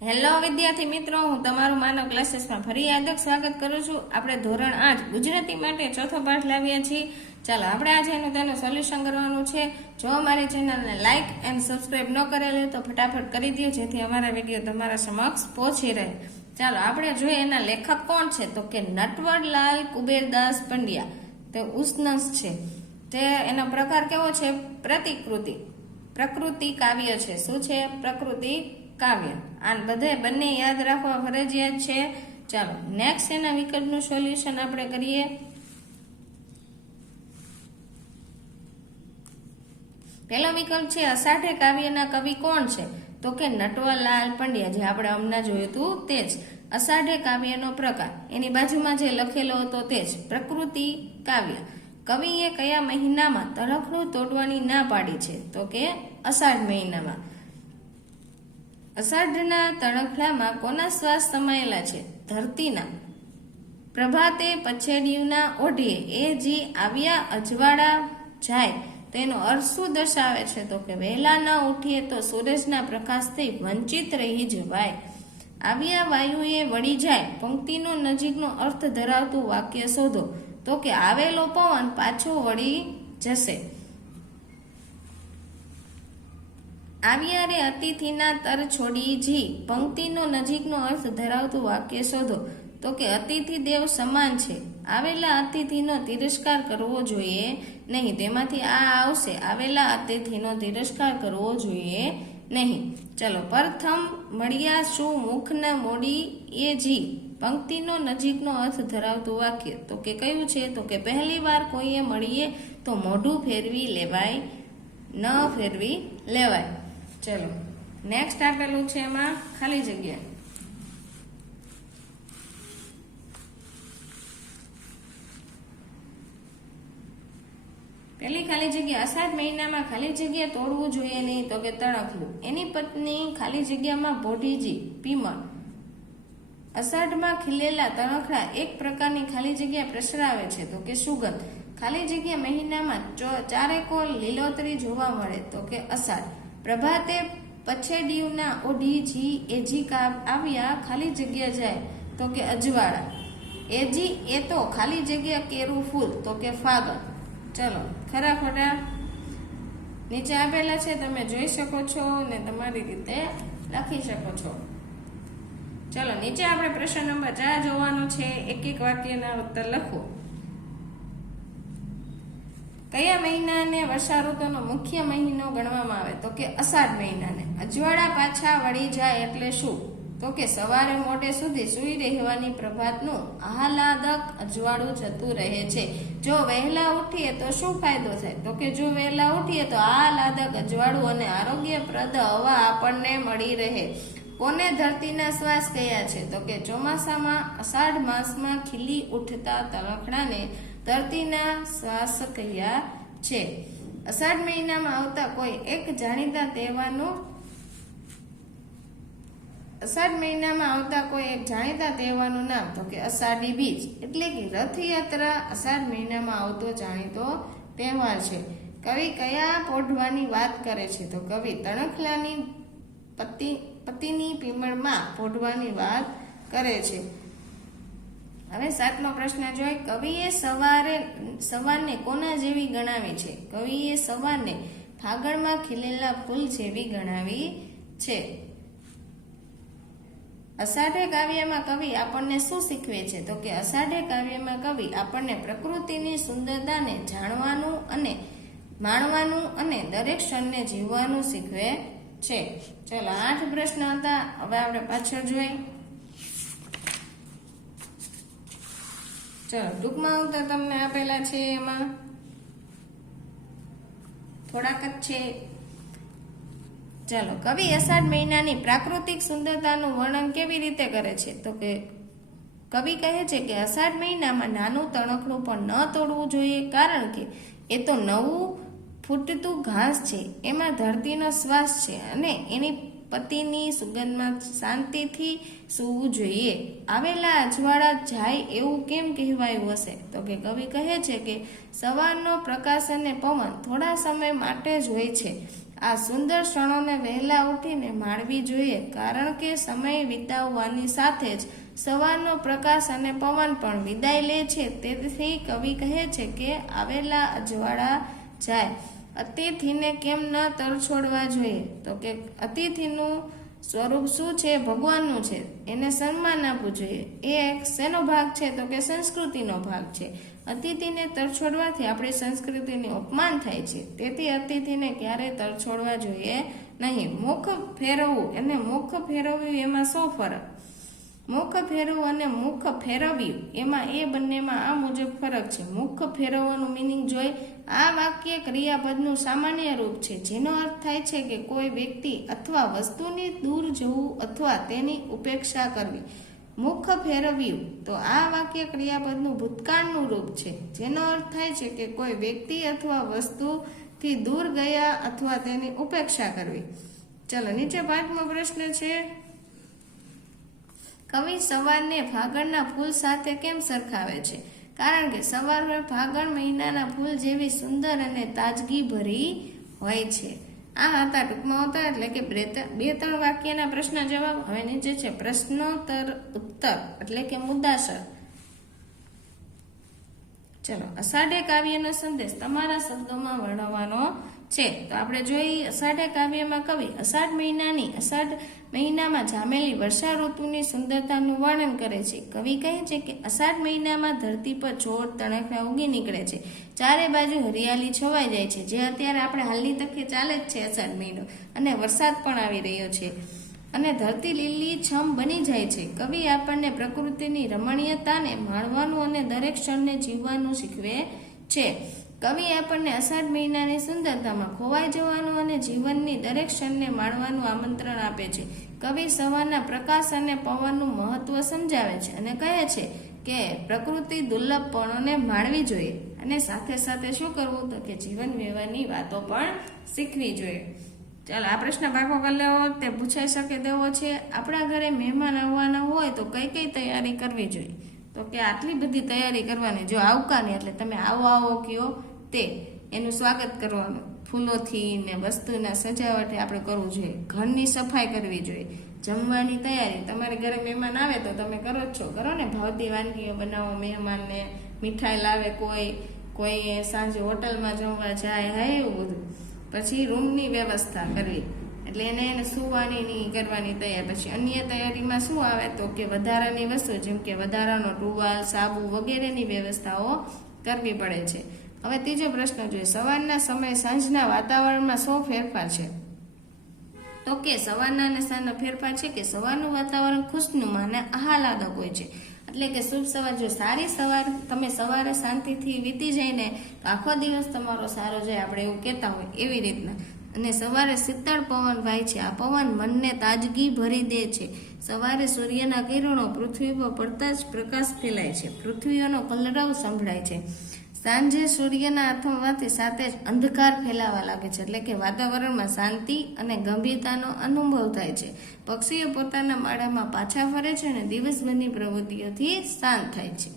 Hello વિદ્યાર્થી મિત્રો, હું તમારું માનવ ક્લાસીસમાં ફરી હાર્દિક સ્વાગત કરું છું। આપણે ધોરણ 8 ગુજરાતી માટે ચોથો પાઠ લાવ્યા છીએ। ચાલો આપણે આજે તેનું સોલ્યુશન કરવાનું છે। જો અમારી ચેનલને લાઇક એન્ડ સબસ્ક્રાઇબ ન કરેલી તો ફટાફટ કરી દો, જેથી અમારા વિડીયો તમારા સમક્ષ પહોંચી રહે। ચાલો આપણે જોઈએ એના લેખક કોણ છે, તો કે નટવરલાલ કુબેરદાસ પંડ્યા। તે ઉષ્ણસ છે। તે એનો પ્રકાર કેવો છે? પ્રકૃતિ કાવ્ય છે। શું છે? પ્રકૃતિ કાવ્ય। આ બંને યાદ રાખવા ફરજિયાત છે। ચાલો નેક્સ્ટ એના વિકલ્પનું સોલ્યુશન આપણે કરીએ। પહેલો વિકલ્પ છે અષાઢે કાવ્યના કવિ કોણ છે, તો કે નટવરલાલ પંડ્યા, જે આપણે હમણાં જોયું હતું તે જ। અષાઢે કાવ્યનો પ્રકાર, એની બાજુમાં જે લખેલો હતો તે જ પ્રકૃતિ કાવ્ય। કવિએ કયા મહિનામાં તણખલું તોડવાની ના પાડી છે, તો કે અષાઢ મહિનામાં। અષાઢના તણખલામાં કોના શ્વાસ સમાયેલા છે? ધરતીના। પ્રભાતે પછેડિયુંના ઓઢીએ એ જી આવ્યા અજવાળા જાય, તો એનો અર્થ શું દર્શાવે છે, તો કે વહેલા ન ઉઠીએ તો સૂરજના પ્રકાશથી વંચિત રહી જવાય। આવ્યા વાયુએ વળી જાય પંક્તિનો નજીકનો અર્થ ધરાવતું વાક્ય શોધો, તો કે આવેલો પવન પાછો વળી જશે। આવ્યા રે અતિથિના તર છોડી જી પંક્તિનો નજીકનો અર્થ ધરાવતું વાક્ય શોધો, તો કે અતિથિ દેવ સમાન છે, આવેલા અતિથિનો તિરસ્કાર કરવો જોઈએ નહીં। તેમાંથી આ આવશે, આવેલા અતિથિનો તિરસ્કાર કરવો જોઈએ નહીં। ચલો પ્રથમ મળ્યા શું મુખ ન મોડી એ જી પંક્તિનો નજીકનો અર્થ ધરાવતું વાક્ય, તો કે કયું છે? તો કે પહેલી વાર કોઈએ મળીએ તો મોઢું ફેરવી લેવાય, ન ફેરવી લેવાય। ચલો નેક્સ્ટ આપેલું છે એમાં ખાલી જગ્યા। પેલી ખાલી જગ્યા, અષાઢ મહિનામાં ખાલી જગ્યા તોડવું જોઈએ નહીં, તો કે તણખલું। એની પત્ની ખાલી જગ્યામાં ભોઢીજી પીમળ। અષાઢમાં ખીલેલા તણખલા એક પ્રકારની ખાલી જગ્યા પ્રસરાવે છે, તો કે સુગંધ। ખાલી જગ્યા મહિનામાં ચારેકોર લીલોતરી જોવા મળે, તો કે અષાઢ। પ્રભાતે પછેડિયુંના ઓઢી એજી આવ્યા ખાલી જગ્યા જાય, તો કે અજવાળા। એજી એ તો ખાલી જગ્યા કેરું ફૂલ, તો કે ફાગણ। ચલો ખરા ખોટા નીચે આપેલા છે, તમે જોઈ શકો છો ને તમારી રીતે લખી શકો છો। ચલો નીચે આપણે પ્રશ્ન નંબર 4 જોવાનો છે। એક એક વાક્યના ઉત્તર લખો। કયા મહિનાને વર્ષા ઋતુનો મુખ્ય મહિનો ગણવામાં આવે, તો કે અષાઢ મહિનાને। અજવાળા પાછા વળી જાય એટલે શું, તો કે સવારે મોડે સુધી સૂઈ રહેવાની પ્રભાતનું આહલાદક અજવાળું જતું રહે છે। જો વહેલા ઉઠીએ તો શું ફાયદો થાય, તો કે જો વહેલા ઉઠીએ તો આહલાદક અજવાળું અને આરોગ્યપ્રદ હવા આપણને મળી રહે। કોને ધરતીના શ્વાસ કયા છે, તો કે ચોમાસામાં અષાઢ માસમાં ખીલી ઉઠતા તણખલાને ધરતીના શ્વાસ કયા છે। અષાઢ મહિનામાં આવતા કોઈ એક જાણીતા તહેવારનું નામ, તો કે અષાઢી બીજ, એટલે કે રથયાત્રા અષાઢ મહિનામાં આવતો જાણીતો તહેવાર છે। કવિ કયા પોઢવાની વાત કરે છે, તો કવિ તણખલાની પતિની પીમળમાં પોઢવાની વાત કરે છે। હવે 7મો પ્રશ્ન જોઈએ। કવિએ સવારને કોના જેવી ગણાવી છે? કવિએ સવારને ફાગણમાં ખીલેલા ફૂલ જેવી ગણાવી છે। અષાઢે કાવ્યમાં કવિ આપણને શું શીખવે છે, તો કે અષાઢે કાવ્યમાં કવિ આપણને પ્રકૃતિની સુંદરતાને જાણવાનું અને માણવાનું અને દરેક ક્ષણને જીવવાનું શીખવે છે। ચલો 8 પ્રશ્ન હતા, હવે આપણે પાછળ જોઈએ। ચલો ટૂંકમાં ઉત્તર તમને આપેલા છે, એમાં થોડાક જ છે। ચાલો કવિ અષાઢ મહિનાની પ્રાકૃતિક સુંદરતાનું વર્ણન કેવી રીતે કરે છે, તો કે કવિ કહે છે કે અષાઢ મહિનામાં નાનું તણખલું પણ ન તોડવું જોઈએ, કારણ કે એ તો નવું ફૂટતું ઘાસ છે, એમાં ધરતીનો શ્વાસ છે અને એની પતિની સુગંધમાં શાંતિથી સૂવું જોઈએ. આવેલા અજવાળા જાય એવું કેમ કહેવાયું હશે? તો કે કવિ કહે છે કે સવારનો પ્રકાશ અને પવન થોડા સમય માટે જ હોય છે. આ સુંદર ક્ષણોને વહેલા ઉઠીને માણવી જોઈએ, કારણ કે સમય વિતાવવાની સાથે જ સવારનો પ્રકાશ અને પવન પણ વિદાય લે છે. તેથી કવિ કહે છે કે આવેલા અજવાળા જાય. અતિથિને કેમ ન તરછોડવા જોઈએ? તો કે અતિથિનું સ્વરૂપ શું છે? ભગવાનનું છે. એને સન્માન આપવું જોઈએ. એ એક શેનો ભાગ છે? તો કે સંસ્કૃતિનો ભાગ છે. અતિથિને તરછોડવાથી આપણી સંસ્કૃતિનું અપમાન થાય છે. તેથી અતિથિને ક્યારેય તરછોડવા જોઈએ નહીં. મુખ ફેરવવું અને મુખ ફેરવ્યું એમાં શું ફરક? મુખ ફેરવવું અને મુખ ફેરવ્યું એમાં એ બંનેમાં આ મુજબ ફરક છે. મુખ ફેરવવાનું મિનિંગ જોઈ. આ વાક્ય ક્રિયાપદનું સામાન્ય રૂપ છે, જેનો અર્થ થાય છે કે કોઈ વ્યક્તિ અથવા વસ્તુની દૂર જવું અથવા તેની ઉપેક્ષા કરવી. મુખ ફેરવ્યું તો આ વાક્ય ક્રિયાપદનું ભૂતકાળનું રૂપ છે, જેનો અર્થ થાય છે કે કોઈ વ્યક્તિ અથવા વસ્તુથી દૂર ગયા અથવા તેની ઉપેક્ષા કરવી. ચલો, નીચે 5મો પ્રશ્ન છે. કવિ સવારને ફાગણના ફૂલ સાથે કેમ સરખાવે છે? કારણ કે સવાર ફાગણ મહિનાના ફૂલ જેવી સુંદર અને તાજગી ભરી હોય છે. આ હતા ટૂંકમાં હતા એટલે કે 2-3 વાક્યના પ્રશ્ન જવાબ. હવે નીચે છે પ્રશ્નોત્તર ઉત્તર એટલે કે મુદ્દાસર. ચલો, અષાઢે કાવ્યનો સંદેશ તમારા શબ્દોમાં વર્ણવવાનો છે. તો આપણે જોઈએ અષાઢે કાવ્યમાં કવિ અષાઢ મહિનામાં જામેલી વર્ષા ઋતુની સુંદરતાનું વર્ણન કરે છે. કવિ કહે છે કે અષાઢ મહિનામાં ધરતી પર છોડ તણખલા ઉગી નીકળે છે. ચારે બાજુ હરિયાળી છવાઈ જાય છે, જે અત્યારે આપણે હાલની તકે ચાલે જ છે અષાઢ મહિનો, અને વરસાદ પણ આવી રહ્યો છે અને ધરતી લીલી છમ બની જાય છે. કવિ આપણને પ્રકૃતિની રમણીયતાને માણવાનું અને દરેક ક્ષણને જીવવાનું શીખવે છે. કવિ આપણને અષાઢ મહિનાની સુંદરતામાં ખોવાઈ જવાનું અને જીવનની દરેક ક્ષણને માણવાનું આમંત્રણ આપે છે. કવિ સવારના પ્રકાશ અને પવનનું મહત્વ સમજાવે છે અને કહે છે કે પ્રકૃતિ દુર્લભપણોને માણવી જોઈએ અને સાથે સાથે શું કરવું? તો કે જીવન વ્યવહારની વાતો પણ શીખવી જોઈએ. ચાલો, આ પ્રશ્ન પાકો કરી લેવો, તે પૂછાઈ શકે તેવો છે. આપણા ઘરે મહેમાન આવવાના હોય તો કઈ કઈ તૈયારી કરવી જોઈએ? તો કે આટલી બધી તૈયારી કરવાની. જો આવકારની એટલે તમે આવો કયો તે એનું સ્વાગત કરવાનું, ફૂલોથી ને વસ્તુના સજાવટે આપણે કરવું જોઈએ. ઘરની સફાઈ કરવી જોઈએ. જમવાની તૈયારી, તમારે ઘરે મહેમાન આવે તો તમે કરો જ છો, કરો ને, ભાવતી વાનગીઓ બનાવો, મહેમાનને મીઠાઈ લાવે, કોઈ સાંજે હોટલમાં જમવા જાય, હા એવું બધું. પછી રૂમની વ્યવસ્થા કરવી એટલે એને સુવાની કરવાની તૈયારી. પછી અન્ય તૈયારીમાં શું આવે? તો કે વધારાની વસ્તુ જેમ કે વધારાનો ટુવાલ, સાબુ વગેરેની વ્યવસ્થાઓ કરવી પડે છે. હવે ત્રીજો પ્રશ્ન જોઈએ. સવારના સમય સાંજના વાતાવરણમાં શું ફેરફાર છે? તો કે સવારના અને સાંજનો ફેરફાર છે કે સવારનું વાતાવરણ ખુશનુમા અને આહલાદક હોય છે. એટલે કે શુભ સવાર, જો સારી સવાર તમે સવારે શાંતિથી વીતી જાય ને તો આખો દિવસ તમારો સારો જાય, આપણે એવું કહેતા હોય એવી રીતના. અને સવારે શીતળ પવન વાય છે. આ પવન મનને તાજગી ભરી દે છે. સવારે સૂર્યના કિરણો પૃથ્વી પર પડતા જ પ્રકાશ ફેલાય છે. પૃથ્વીનો કલરવ સંભળાય છે. સાંજે સૂર્યના આથમવાથી સાથે જ અંધકાર ફેલાવા લાગે છે. એટલે કે વાતાવરણમાં શાંતિ અને ગંભીરતાનો અનુભવ થાય છે. પક્ષીઓ પોતાના માળામાં પાછા ફરે છે અને દિવસભરની પ્રવૃત્તિઓથી શાંત થાય છે.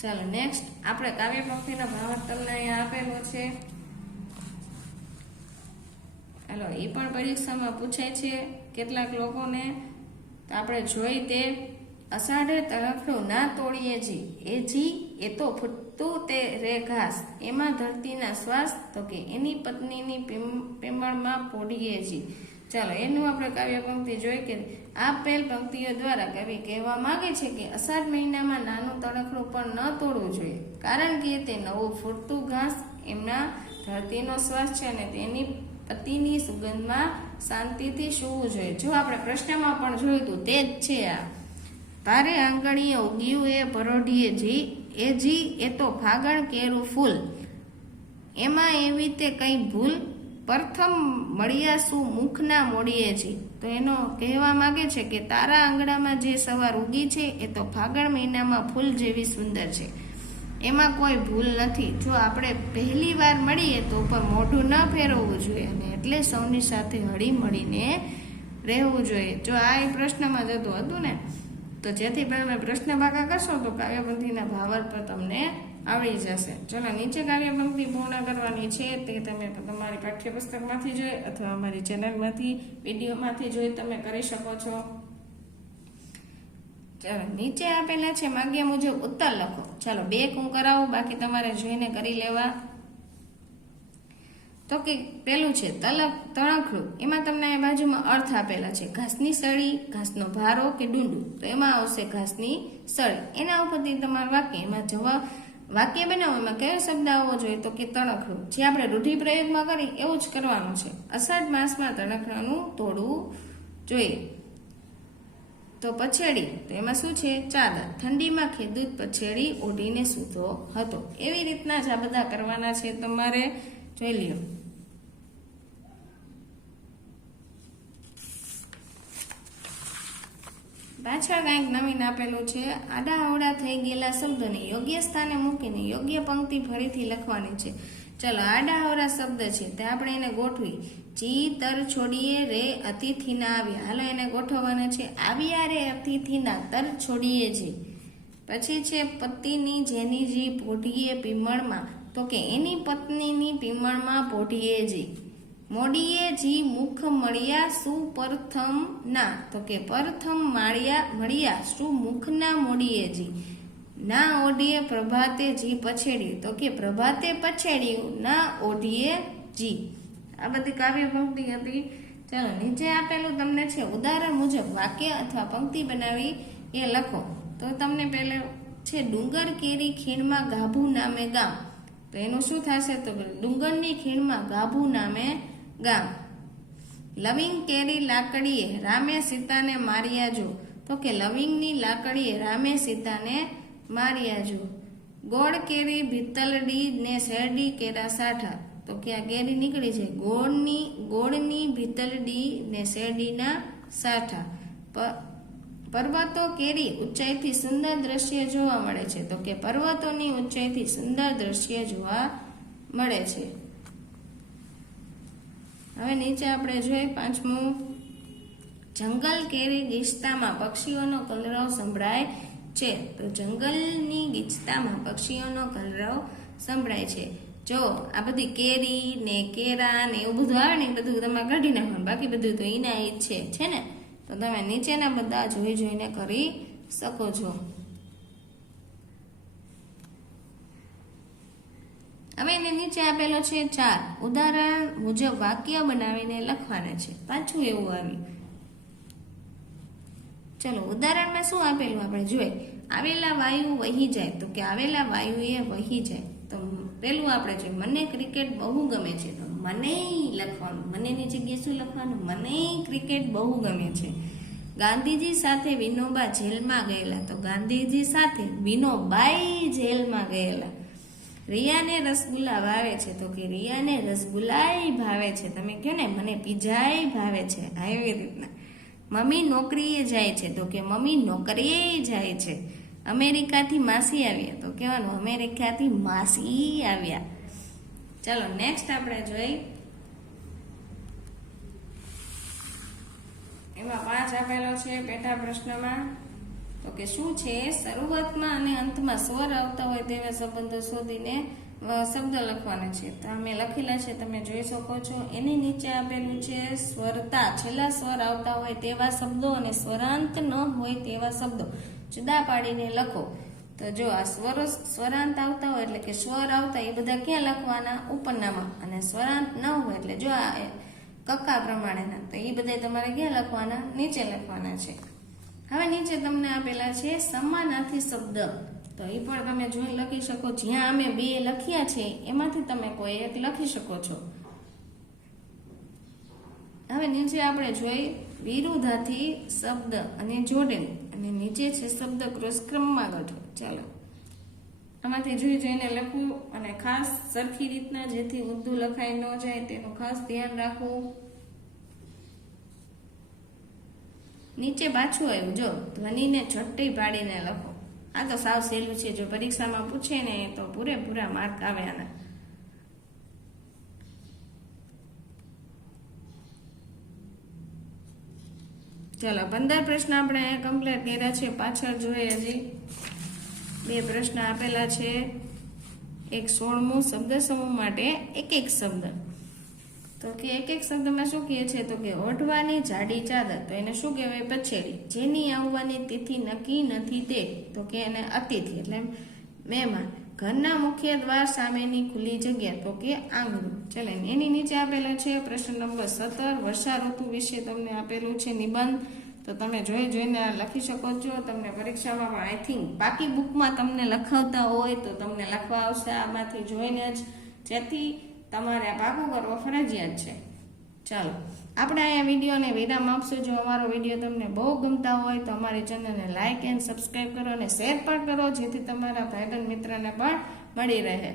ચાલો, નેક્સ્ટ આપણે કાવ્ય પંક્તિનો ભાવાર્થ તમને અહીંયા આપેલો છે. ચાલો, એ પણ પરીક્ષામાં પૂછાય છે કેટલાક લોકોને. તો આપણે જોઈ તે અષાઢે તરફડું ના તોડીએ જી, એ તો ફૂટતું તે રે ઘાસ, એમાં ધરતીના શ્વાસ, તો કે એની પત્નીની પેમળમાં પોઢીએ જી. ચાલો, એનું આપણે કાવ્ય પંક્તિ જોઈ કે આપેલ પંક્તિઓ દ્વારા કવિ કહેવા માંગે છે કે અષાઢ મહિનામાં નાનું તણખડું પણ ન તોડવું જોઈએ, કારણ કે તે નવું ફૂટતું ઘાસ એમના ધરતીનો શ્વાસ છે અને તેની પતિની સુગંધમાં શાંતિથી સૂવું જોઈએ. જો આપણે પ્રશ્નમાં પણ જોયું હતું તે જ છે આ. તારે આંગણીએ ઉગ્યું એ પરોઢીએ જી, એ તો ફાગણ કેરું ફૂલ, એમાં એવી તે કઈ ભૂલ, પ્રથમ મળ્યા શું મુખના મોડીએ જી. તો એનો કહેવા માંગે છે કે તારા આંગણામાં જે સવાર ઉગી છે એ તો ફાગણ મહિનામાં ફૂલ જેવી સુંદર છે, એમાં કોઈ ભૂલ નથી. જો આપણે પહેલી વાર મળીએ તો ઉપર મોઢું ન ફેરવવું જોઈએ અને એટલે સૌની સાથે હળી મળીને રહેવું જોઈએ. જો આ એ પ્રશ્નમાં જતું હતું ને, તો જેથી તમે પ્રશ્ન ભાગા કરશો તો કાવ્યપંક્તિના ભાવાર્થ પર તમને આવડી જશે. ચલો, નીચે કાવ્યપંક્તિ પૂર્ણ કરવાની છે તે તમે તમારી પાઠ્યપુસ્તકમાંથી જોઈ અથવા અમારી ચેનલમાંથી વિડીયોમાંથી જોઈ તમે કરી શકો છો. ચાલો, નીચે આપેલા છે માગ્યા મુજબ ઉત્તર લખો. ચાલો, 2 હું કરાવું, બાકી તમારે જોઈને કરી લેવા. તો કે પેલું છે તણખલું. એમાં તમને આ બાજુમાં અર્થ આપેલા છે, ઘાસની સળી, ઘાસનો ભારો કે ડુંડું. તો એમાં આવશે ઘાસની સળી. એના ઉપરથી તમારું વાક્ય, એમાં જવાબ વાક્ય બનાવો. એમાં કયો શબ્દ આવવો જોઈએ? તો કે તણખલું. જે આપણે રૂઢિપ્રયોગમાં કરી એવું જ કરવાનું છે. અષાઢ માસમાં તણખલાનું તોડવું જોઈએ. તો પછેડી, તો એમાં શું છે? ચાદર. ઠંડીમાં ખેડૂત પછેડી ઓઢીને સૂતો હતો. એવી રીતના જ આ બધા કરવાના છે, તમારે જોઈ લ્યો. પાછળ કંઈક નવીન આપેલું છે. આડા અવડા થઈ ગયેલા શબ્દને યોગ્ય સ્થાને મૂકીને યોગ્ય પંક્તિ ફરીથી લખવાની છે. ચલો, આડા અવડા શબ્દ છે તે આપણે એને ગોઠવી. જી તર છોડીએ રે અતિથિના આવ્યા. હાલો, એને ગોઠવવાના છે. આવ્યા રે અતિથિના, તર છોડીએ જી. પછી છે પતિની જેની જી પોઢીએ પીમળમાં. તો કે એની પત્નીની પીમળમાં પોઢીએ જી. મોડીએ જી મુખ મળ્યા સુપરથમ ના. તો કે પરથમ મળ્યા સુમુખના મોડીએ જી. ના ઓઢીએ પ્રભાતે જી પછેડ્યું. તો કે પ્રભાતે પછેડ્યું ના ઓઢીએ જી. આ બધી કાવ્ય પંક્તિ હતી. ચાલો, નીચે આપેલું તમને છે ઉદાહરણ મુજબ વાક્ય અથવા પંક્તિ બનાવી એ લખો. તો તમને પહેલે છે ડુંગર કેરી ખીણમાં ગાભુ નામે ગામ. તો એનું શું થશે? તો ડુંગરની ખીણમાં ગાભુ નામે ગામ. લવિંગ કેરી લાકડીએ રામે સીતાને માર્યા જો. તો કે લવિંગની લાકડીએ રામે સીતાને માર્યા જો. ગોળ કેરી ભીતલડી ને શેરડી કેરા સાઠા. તો કે આ કેરી નીકળી છે. ગોળની ભીતલડી ને શેરડીના સાઠા. પર્વતો કેરી ઊંચાઈથી સુંદર દ્રશ્ય જોવા મળે છે. તો કે પર્વતોની ઊંચાઈથી સુંદર દ્રશ્ય જોવા મળે છે. હવે નીચે આપણે જોઈએ 5મું. જંગલ કેરી ગીચતામાં પક્ષીઓનો કલરવ સંભળાય છે. તો જંગલની ગીચતામાં પક્ષીઓનો કલરવ સંભળાય છે. જો આ બધી કેરી ને કેરા ને એવું બધું આવે ને એ બધું તમે કાઢી નાખવાનું, બાકી બધું તો એના જ છે ને. તો તમે નીચેના બધા જોઈને કરી શકો છો. હવે એને નીચે આપેલો છે 4 ઉદાહરણ મુજબ વાક્ય બનાવીને લખવાના છે. પાછું એવું આવ્યું. ચલો, ઉદાહરણમાં શું આપેલું આપણે જોઈએ. આવેલા વાયુ વહી જાય. તો કે આવેલા વાયુ એ વહી જાય. તો પેલું આપણે જોઈએ, મને ક્રિકેટ બહુ ગમે છે. તો મને લખવાનું, મનેની જગ્યાએ શું લખવાનું? મને ક્રિકેટ બહુ ગમે છે. ગાંધીજી સાથે વિનોબા જેલમાં ગયેલા. તો ગાંધીજી સાથે વિનોબાઈ જેલમાં ગયેલા. રિયાને રસગુલ્લા ભાવે છે. તો કે રિયાને રસગુલ્લાઈ ભાવે છે. તમે કહો ને મને પીઝાઈ ભાવે છે. આવી રીતના. મમ્મી નોકરીએ જાય છે. તો કે મમ્મી નોકરીએ જાય છે. અમેરિકાથી માસી આવ્યા. તો કહેવાનું અમેરિકાથી માસી આવ્યા. ચાલો, નેક્સ્ટ આપણે જોઈ. એમાં 5 આપેલો છે પેટા પ્રશ્નમાં. તો કે શું છે? શરૂઆતમાં અને અંતમાં સ્વર આવતા હોય તેવા સંબંધો શોધીને શબ્દ લખવાના છે. તો અમે લખેલા છે, તમે જોઈ શકો છો. એની નીચે આપેલું છે સ્વરતા. છેલ્લા સ્વર આવતા હોય તેવા શબ્દો અને સ્વરાંત ન હોય તેવા શબ્દો જુદા પાડીને લખો. તો જો આ સ્વરાંત આવતા હોય એટલે કે સ્વર આવતા એ બધા ક્યાં લખવાના? ઉપરનામાં. અને સ્વરાંત ન હોય એટલે જો આ કક્કા પ્રમાણેના, તો એ બધા તમારે ક્યાં લખવાના? નીચે લખવાના છે. હવે નીચે તમને આપેલા છે સમાનાર્થી શબ્દ. તો એ પણ તમે જોઈ લખી શકો. જ્યાં અમે 2 લખ્યા છે એમાંથી તમે કોઈ એક લખી શકો છો. હવે નીચે આપણે જોઈ વિરુદ્ધાર્થી શબ્દ અને જોડેલ. અને નીચે છે શબ્દ ક્રોસક્રમમાં ગોઠવો. ચાલો, આમાંથી જોઈને લખવું અને ખાસ સરખી રીતના, જેથી ઊંધું લખાઈ ન જાય તેનું ખાસ ધ્યાન રાખવું. નીચે પાછું આવ્યું. જો ધ્વનિને છઠ્ઠી પાડીને લખો. આ તો સાવ સહેલું છે. જો પરીક્ષામાં પૂછે ને તો પૂરેપૂરા માર્ક આવે આના. ચાલો 15 પ્રશ્ન આપણે અહીંયા કમ્પ્લીટ કર્યા છે. પાછળ જોઈએ હજી 2 પ્રશ્ન આપેલા છે. એક 16મું શબ્દ સમૂહ માટે એક એક શબ્દ. તો કે એક એક શબ્દમાં શું કહે છે? તો કે ઓઢવાની જાડી ચાદર. તો એને શું કહેવાય? પછેડી. જેની આવવાની તિથિ નક્કી નથી તે. તો કે એને અતિથિ એટલે મહેમાન. ઘરના મુખ્ય દ્વાર સામેની ખુલ્લી જગ્યા. તો કે આંગણું. ચાલો એની નીચે આપેલા છે પ્રશ્ન નંબર 17. વર્ષા ઋતુ વિશે તમને આપેલું છે નિબંધ. તો તમે જોઈને લખી શકો છો. તમને પરીક્ષામાં પણ આઈ થિંક બાકી બુકમાં તમને લખાવતા હોય તો તમને લખવા આવશે આમાંથી જોઈને જ, જેથી તમારે આ પાકું કરવો ફરજિયાત છે. ચાલો આપણે અહીંયા વિડીયોને વિરામ આપશું. જો અમારો વિડીયો તમને બહુ ગમતા હોય તો અમારી ચેનલને લાઇક એન્ડ સબસ્ક્રાઈબ કરો અને શેર પણ કરો, જેથી તમારા ભાઈબંધ મિત્રને પણ મળી રહે.